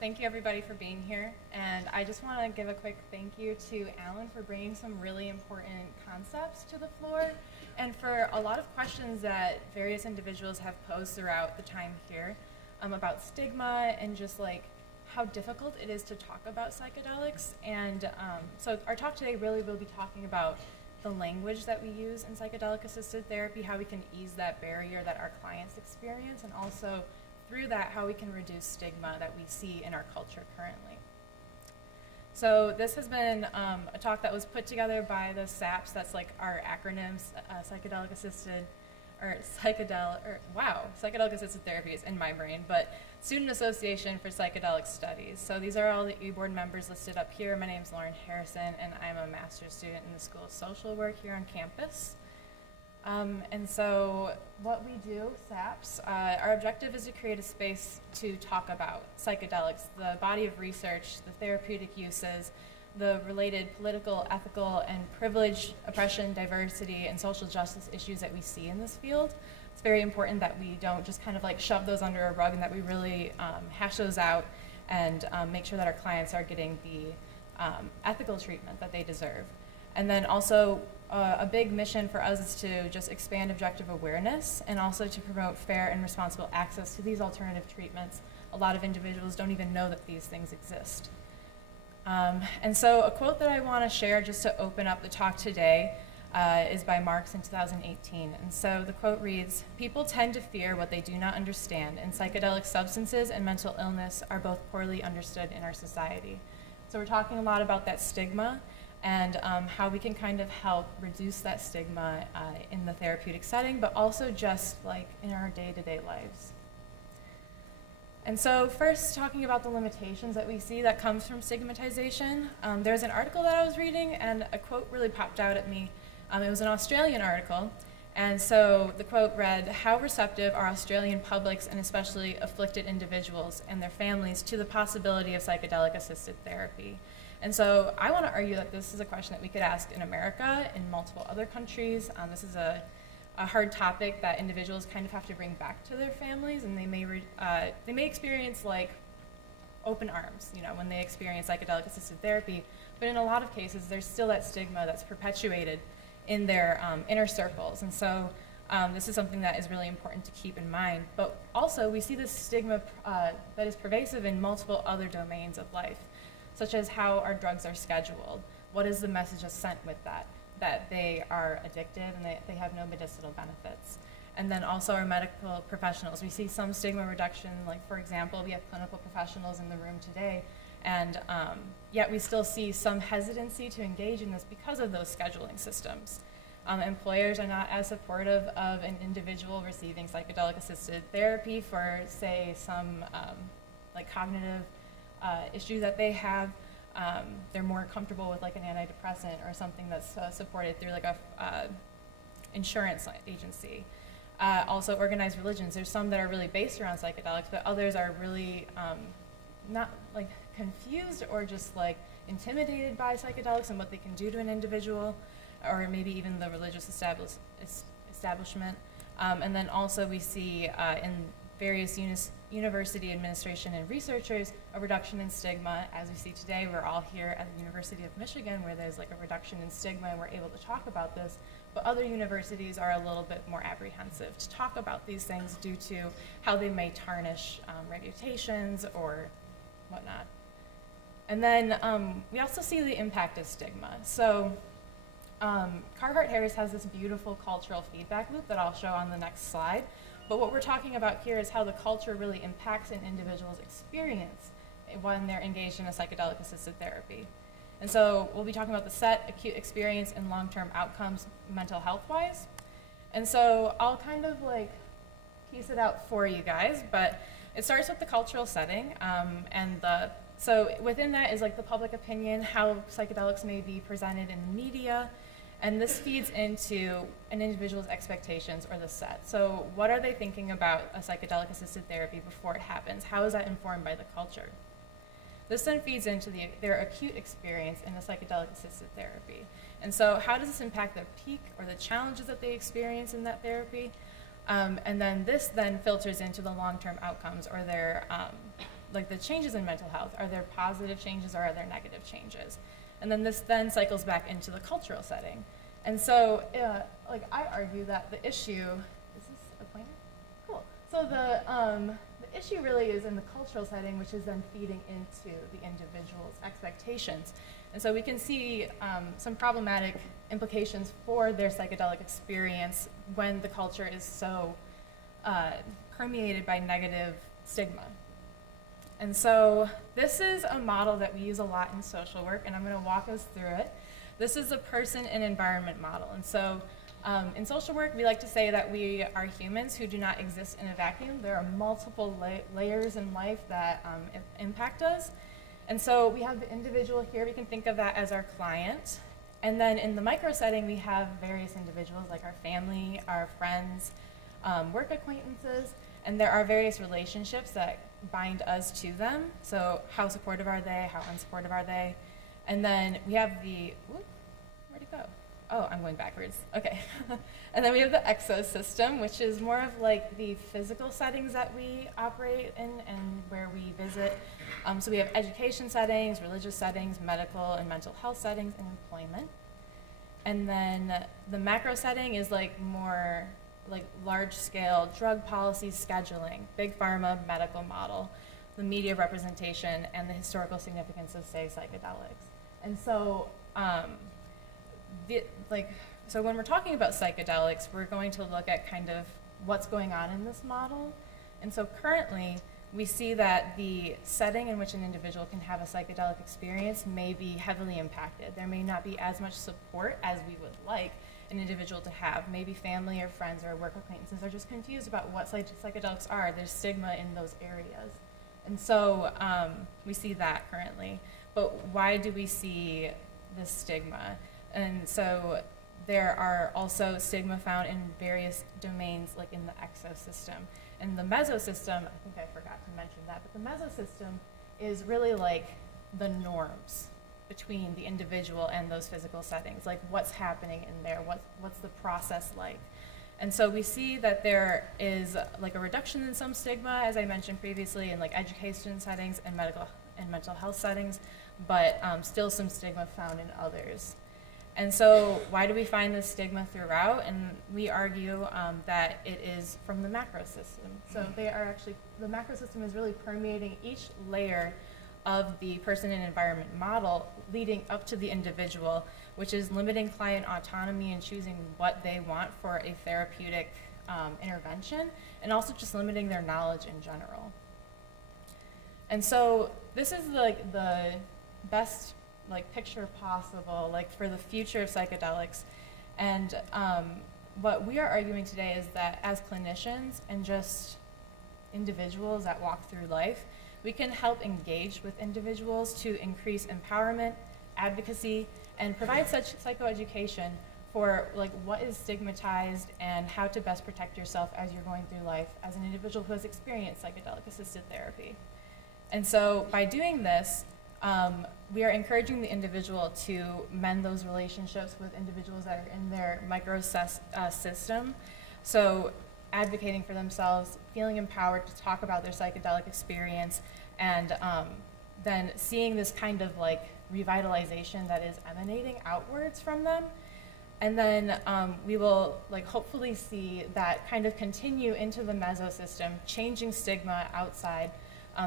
Thank you everybody for being here, and I just want to give a quick thank you to Alan for bringing some really important concepts to the floor, and for a lot of questions that various individuals have posed throughout the time here about stigma and just like how difficult it is to talk about psychedelics. And so our talk today really will be talking about the language that we use in psychedelic-assisted therapy, how we can ease that barrier that our clients experience, and also through that, how we can reduce stigma that we see in our culture currently. So this has been a talk that was put together by the SAPS, that's like our acronyms, psychedelic-assisted therapy is in my brain, but Student Association for Psychedelic Studies. So these are all the E-Board members listed up here. My name is Lauren Harrison, and I'm a master's student in the School of Social Work here on campus. And so what we do, SAPS, our objective is to create a space to talk about psychedelics, the body of research, the therapeutic uses, the related political, ethical, and privilege, oppression, diversity, and social justice issues that we see in this field. It's very important that we don't just kind of like shove those under a rug, and that we really hash those out and make sure that our clients are getting the ethical treatment that they deserve. And then also, a big mission for us is to just expand objective awareness and also to promote fair and responsible access to these alternative treatments. A lot of individuals don't even know that these things exist. And so a quote that I want to share just to open up the talk today is by Marx in 2018. And so the quote reads, "People tend to fear what they do not understand, and psychedelic substances and mental illness are both poorly understood in our society." So we're talking a lot about that stigma and how we can kind of help reduce that stigma in the therapeutic setting, but also just like in our day-to-day lives. And so first, talking about the limitations that we see that comes from stigmatization, there's an article that I was reading and a quote really popped out at me. It was an Australian article, and so the quote read, "How receptive are Australian publics and especially afflicted individuals and their families to the possibility of psychedelic-assisted therapy?" And so I want to argue that this is a question that we could ask in America, in multiple other countries. This is a hard topic that individuals kind of have to bring back to their families, and they may experience like open arms, you know, when they experience psychedelic-assisted therapy. But in a lot of cases, there's still that stigma that's perpetuated in their inner circles. And so this is something that is really important to keep in mind. But also, we see this stigma that is pervasive in multiple other domains of life, such as how our drugs are scheduled. What is the message that's sent with that? That they are addictive and they have no medicinal benefits. And then also our medical professionals. We see some stigma reduction, like for example, we have clinical professionals in the room today, and yet we still see some hesitancy to engage in this because of those scheduling systems. Employers are not as supportive of an individual receiving psychedelic-assisted therapy for, say, some like cognitive issue that they have. They're more comfortable with like an antidepressant or something that's supported through like a insurance agency. Also organized religions, there's some that are really based around psychedelics, but others are really not like confused or just like intimidated by psychedelics and what they can do to an individual, or maybe even the religious establishment. And then also we see in various university administration and researchers a reduction in stigma. As we see today, we're all here at the University of Michigan where there's like a reduction in stigma and we're able to talk about this, but other universities are a little bit more apprehensive to talk about these things due to how they may tarnish reputations or whatnot. And then we also see the impact of stigma. So Carhart-Harris has this beautiful cultural feedback loop that I'll show on the next slide. But what we're talking about here is how the culture really impacts an individual's experience when they're engaged in a psychedelic-assisted therapy. And so we'll be talking about the set, acute experience, and long-term outcomes mental health-wise. And so I'll kind of like piece it out for you guys, but it starts with the cultural setting, so within that is like the public opinion, how psychedelics may be presented in the media, and this feeds into an individual's expectations or the set. So what are they thinking about a psychedelic-assisted therapy before it happens? How is that informed by the culture? This then feeds into their acute experience in a psychedelic-assisted therapy. And so how does this impact their peak or the challenges that they experience in that therapy? And then this then filters into the long-term outcomes or their, like the changes in mental health. Are there positive changes or are there negative changes? And then this then cycles back into the cultural setting. And so, like I argue that the issue, is this a pointer? Cool. So the issue really is in the cultural setting, which is then feeding into the individual's expectations. And so we can see some problematic implications for their psychedelic experience when the culture is so permeated by negative stigma. And so this is a model that we use a lot in social work, and I'm going to walk us through it. This is a person and environment model. And so in social work, we like to say that we are humans who do not exist in a vacuum. There are multiple layers in life that impact us. And so we have the individual here. We can think of that as our client. And then in the micro setting, we have various individuals like our family, our friends, work acquaintances, and there are various relationships that bind us to them. So how supportive are they? How unsupportive are they? And then we have the, whoop, where'd it go? Oh, I'm going backwards. Okay. And then we have the exosystem, which is more of like the physical settings that we operate in and where we visit. So we have education settings, religious settings, medical and mental health settings, and employment. And then the macro setting is like more like large-scale drug policy scheduling, big pharma medical model, the media representation, and the historical significance of, say, psychedelics. And so, so when we're talking about psychedelics, we're going to look at kind of what's going on in this model. And so currently, we see that the setting in which an individual can have a psychedelic experience may be heavily impacted. There may not be as much support as we would like an individual to have. Maybe family or friends or work acquaintances are just confused about what psychedelics are. There's stigma in those areas. And so we see that currently. But why do we see this stigma? And so there are also stigma found in various domains, like in the exosystem. And the mesosystem, I think I forgot to mention that, but the mesosystem is really like the norms between the individual and those physical settings, like what's happening in there, what's the process like. And so we see that there is like a reduction in some stigma, as I mentioned previously, in like education settings and medical and mental health settings, but still some stigma found in others. And so why do we find this stigma throughout? And we argue that it is from the macro system. So they are actually, the macro system is really permeating each layer of the person and environment model leading up to the individual, which is limiting client autonomy and choosing what they want for a therapeutic intervention, and also just limiting their knowledge in general. And so this is like the best picture possible for the future of psychedelics. And what we are arguing today is that as clinicians and just individuals that walk through life, we can help engage with individuals to increase empowerment, advocacy, and provide such psychoeducation for what is stigmatized and how to best protect yourself as you're going through life as an individual who has experienced psychedelic-assisted therapy. And so by doing this, we are encouraging the individual to mend those relationships with individuals that are in their micro system. So advocating for themselves, feeling empowered to talk about their psychedelic experience, and then seeing this kind of revitalization that is emanating outwards from them. And then we will hopefully see that kind of continue into the mesosystem, changing stigma outside.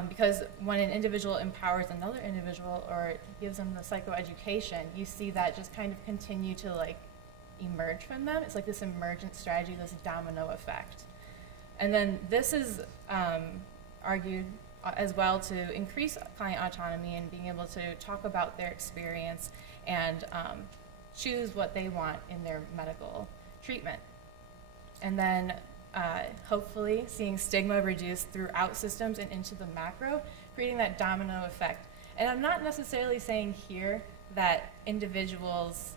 Because when an individual empowers another individual or gives them the psychoeducation, you see that just kind of continue to emerge from them. It's like this emergent strategy, this domino effect. And then this is argued as well to increase client autonomy and being able to talk about their experience and choose what they want in their medical treatment. And then hopefully seeing stigma reduced throughout systems and into the macro, creating that domino effect. And I'm not necessarily saying here that individuals,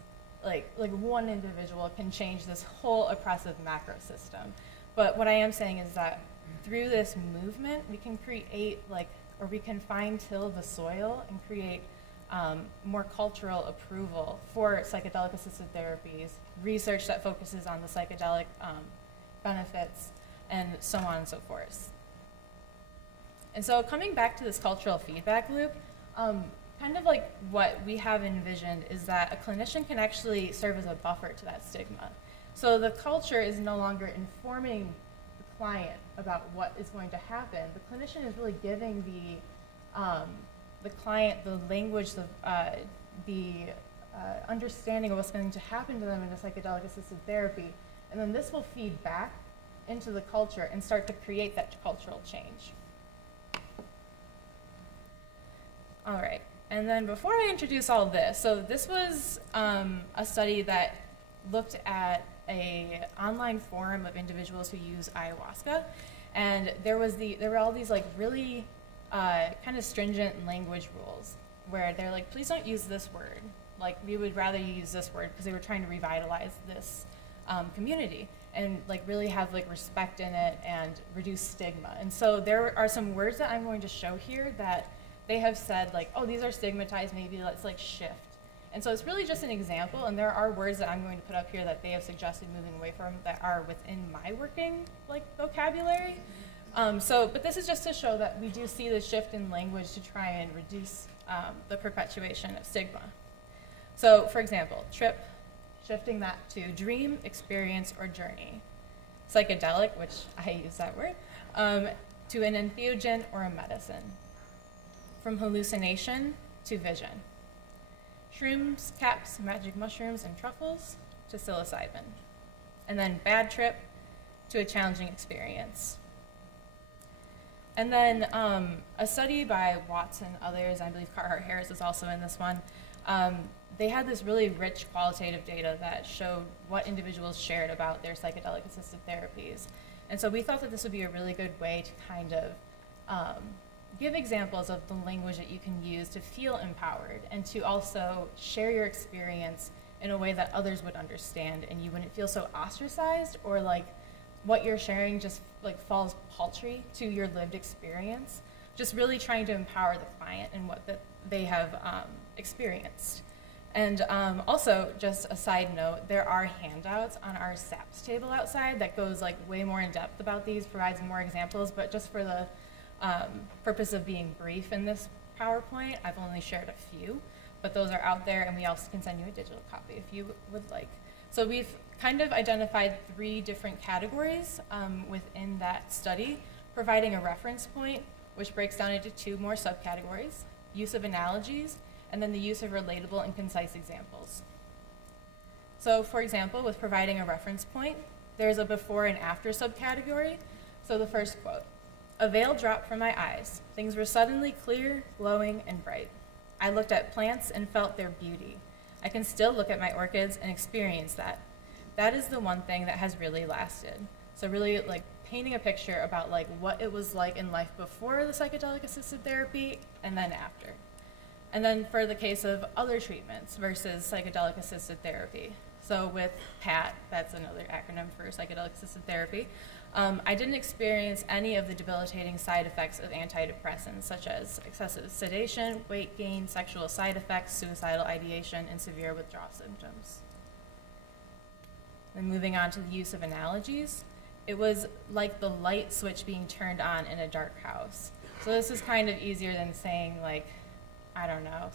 like one individual can change this whole oppressive macro system. But what I am saying is that through this movement, we can create or we can fine-till the soil and create more cultural approval for psychedelic-assisted therapies, research that focuses on the psychedelic benefits, and so on and so forth. And so coming back to this cultural feedback loop, kind of like what we have envisioned is that a clinician can actually serve as a buffer to that stigma. So the culture is no longer informing the client about what is going to happen. The clinician is really giving the client the language, the understanding of what's going to happen to them in a psychedelic-assisted therapy. And then this will feed back into the culture and start to create that cultural change. All right, and then before I introduce all this, so this was a study that looked at an online forum of individuals who use ayahuasca, and there were all these like really kind of stringent language rules where they're like, please don't use this word. Like, we would rather you use this word, because they were trying to revitalize this community and like really have like respect in it and reduce stigma. And so there are some words that I'm going to show here that they have said like, oh, these are stigmatized, maybe let's like shift. And so it's really just an example, and there are words that I'm going to put up here that they have suggested moving away from that are within my working like vocabulary. But this is just to show that we do see the shift in language to try and reduce the perpetuation of stigma. So for example, trip, shifting that to dream, experience, or journey. Psychedelic, which I use that word, to an entheogen or a medicine. From hallucination to vision. Shrooms, caps, magic mushrooms, and truffles to psilocybin. And then bad trip to a challenging experience. And then a study by Watts and others, I believe Carhart Harris is also in this one, they had this really rich qualitative data that showed what individuals shared about their psychedelic-assisted therapies. And so we thought that this would be a really good way to kind of give examples of the language that you can use to feel empowered and to also share your experience in a way that others would understand and you wouldn't feel so ostracized or like what you're sharing just like falls paltry to your lived experience. Just really trying to empower the client and what they have experienced. And also, just a side note, there are handouts on our SAPS table outside that goes like way more in depth about these, provides more examples, but just for the purpose of being brief in this PowerPoint, I've only shared a few, but those are out there, and we also can send you a digital copy if you would like. So we've kind of identified 3 different categories within that study, providing a reference point, which breaks down into 2 more subcategories, use of analogies, and then the use of relatable and concise examples. So for example, with providing a reference point, there's a before and after subcategory. So the first quote, "A veil dropped from my eyes. Things were suddenly clear, glowing, and bright. I looked at plants and felt their beauty. I can still look at my orchids and experience that. That is the one thing that has really lasted." So really like painting a picture about like what it was like in life before the psychedelic assisted therapy and then after. And then for the case of other treatments versus psychedelic assisted therapy. So with PAT, that's another acronym for psychedelic assisted therapy, I didn't experience any of the debilitating side effects of antidepressants, such as excessive sedation, weight gain, sexual side effects, suicidal ideation, and severe withdrawal symptoms. Then moving on to the use of analogies, it was like the light switch being turned on in a dark house. So this is kind of easier than saying like, I don't know,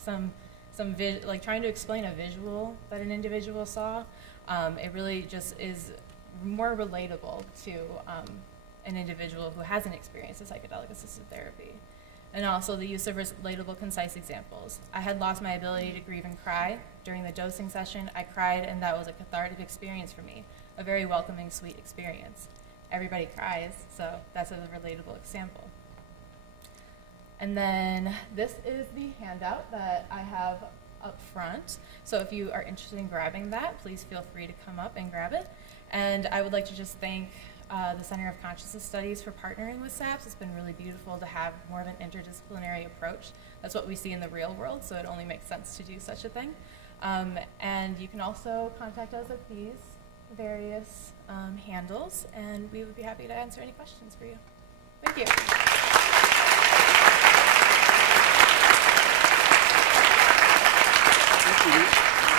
like trying to explain a visual that an individual saw. It really just is more relatable to an individual who hasn't experienced a psychedelic assisted therapy. And also the use of relatable, concise examples. I had lost my ability to grieve and cry. During the dosing session, I cried, and that was a cathartic experience for me, a very welcoming, sweet experience. Everybody cries, so that's a relatable example. And then this is the handout that I have up front. So if you are interested in grabbing that, please feel free to come up and grab it. And I would like to just thank the Center of Consciousness Studies for partnering with SAPS. It's been really beautiful to have more of an interdisciplinary approach. That's what we see in the real world, so it only makes sense to do such a thing. And you can also contact us at these various handles, and we would be happy to answer any questions for you. Thank you.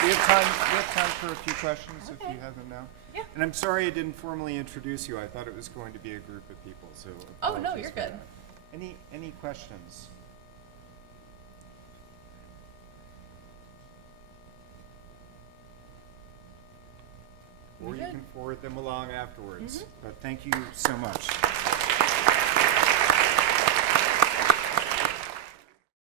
We have time for a few questions if you have them now. Yeah. And I'm sorry I didn't formally introduce you. I thought it was going to be a group of people, so Oh, no, apologies you're for good. that. Any questions? Or you can forward them along afterwards. But thank you so much.